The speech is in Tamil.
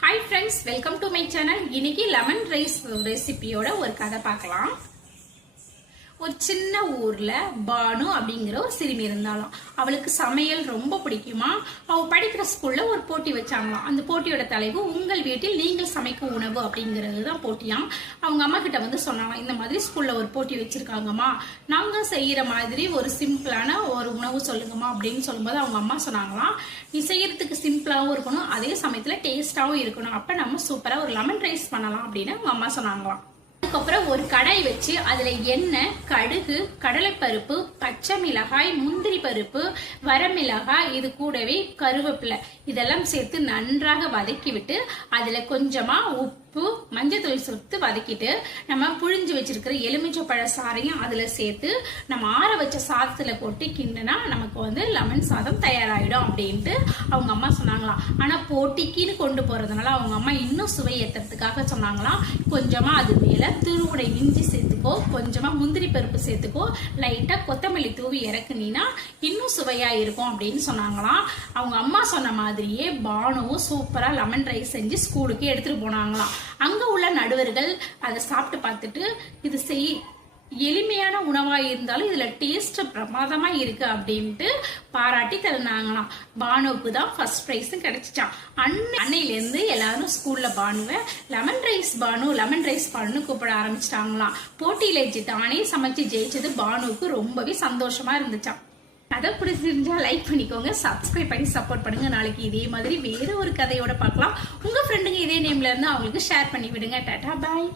Hi friends welcome to my channel இன்னைக்கு லெமன் ரைஸ் ரெசிபியோட ஒரு கதை பார்க்கலாம். ஒரு சின்ன ஊர்ல பானு அப்படிங்கிற ஒரு சிறுமி இருந்தாலும் அவளுக்கு சமையல் ரொம்ப பிடிக்குமா. அவ படிக்கிற ஸ்கூல்ல ஒரு போட்டி வச்சாங்களாம். அந்த போட்டியோட தலைவு உங்கள் வீட்டில் நீங்கள் சமைக்கும் உணவு அப்படிங்கிறது தான் போட்டியாம். அவங்க அம்மா கிட்ட வந்து சொன்னாங்களாம், இந்த மாதிரி ஸ்கூல்ல ஒரு போட்டி வச்சிருக்காங்கம்மா, நாங்க செய்யற மாதிரி ஒரு சிம்பிளான ஒரு உணவு சொல்லுங்கம்மா அப்படின்னு சொல்லும்போது அவங்க அம்மா சொன்னாங்களாம், நீ செய்யறதுக்கு சிம்பிளாவும் இருக்கணும், அதே சமயத்துல டேஸ்டாவும் இருக்கணும், அப்ப நம்ம சூப்பரா ஒரு லெமன் ரைஸ் பண்ணலாம் அப்படின்னு அவங்க அம்மா சொன்னாங்களாம். அதுக்கப்புறம் ஒரு கடாய் வச்சு அதுல எண்ணெய், கடுகு, கடலைப்பருப்பு, பச்சை மிளகாய், முந்திரி பருப்பு, வரமிளகாய், இது கூடவே கருவேப்பிலை இதெல்லாம் சேர்த்து நன்றாக வதக்கி விட்டு அதுல கொஞ்சமா உப்பு, மஞ்சள் சேர்த்து வதக்கிட்டு நம்ம புழிஞ்சு வச்சிருக்கிற எலுமிச்சை பழ சாறையும் அதுல சேர்த்து நம்ம ஆற வச்ச சாதத்துல போட்டு கிண்டுனா நமக்கு வந்து லெமன் சாதம் தயாராயிடும் அப்படின்ட்டு அவங்க அம்மா சொன்னாங்களாம். ஆனா போட்டிக்குன்னு கொண்டு போறதுனால அவங்க அம்மா இன்னும் சுவை ஏத்துறதுக்காக சொன்னாங்களாம், கொஞ்சமா அது மேல துருவுட இஞ்சி சேர்த்துக்கோ, கொஞ்சமா முந்திரி பருப்பு சேர்த்துக்கோ, லைட்டா கொத்தமல்லி தூவி இறக்குனீனா இன்னும் சுவையா இருக்கும் அப்படின்னு சொன்னாங்களாம். அவங்க அம்மா சொன்ன மாதிரியே பானுவும் சூப்பரா லெமன் ரைஸ் செஞ்சு ஸ்கூலுக்கு எடுத்துட்டு போனாங்களாம். அங்க உள்ள நடுவர்கள் அதை சாப்பிட்டு பார்த்துட்டு இது எளிமையான உணவா இருந்தாலும் இதுல டேஸ்ட் பிரமாதமா இருக்கு அப்படின்ட்டு பாராட்டி தருனாங்களாம். பானுவுக்கு தான் ஃபர்ஸ்ட் பிரைஸும் கிடைச்சிச்சான். அன்னையில இருந்து எல்லாரும் ஸ்கூல்ல பானுவை லெமன் ரைஸ் பானுன்னு கூப்பிட ஆரம்பிச்சிட்டாங்களாம். போட்டியில தானே சமைச்சு ஜெயிச்சது பானுவுக்கு ரொம்பவே சந்தோஷமா இருந்துச்சான். கதை பிடிச்சிருந்தா லைக் பண்ணிக்கோங்க, சப்ஸ்கிரைப் பண்ணி சப்போர்ட் பண்ணுங்க. நாளைக்கு இதே மாதிரி வேற ஒரு கதையோட பார்க்கலாம். உங்க ஃப்ரெண்டுங்க இதே நேம்ல இருந்து அவங்களுக்கு ஷேர் பண்ணி விடுங்க. டாடா பாய்.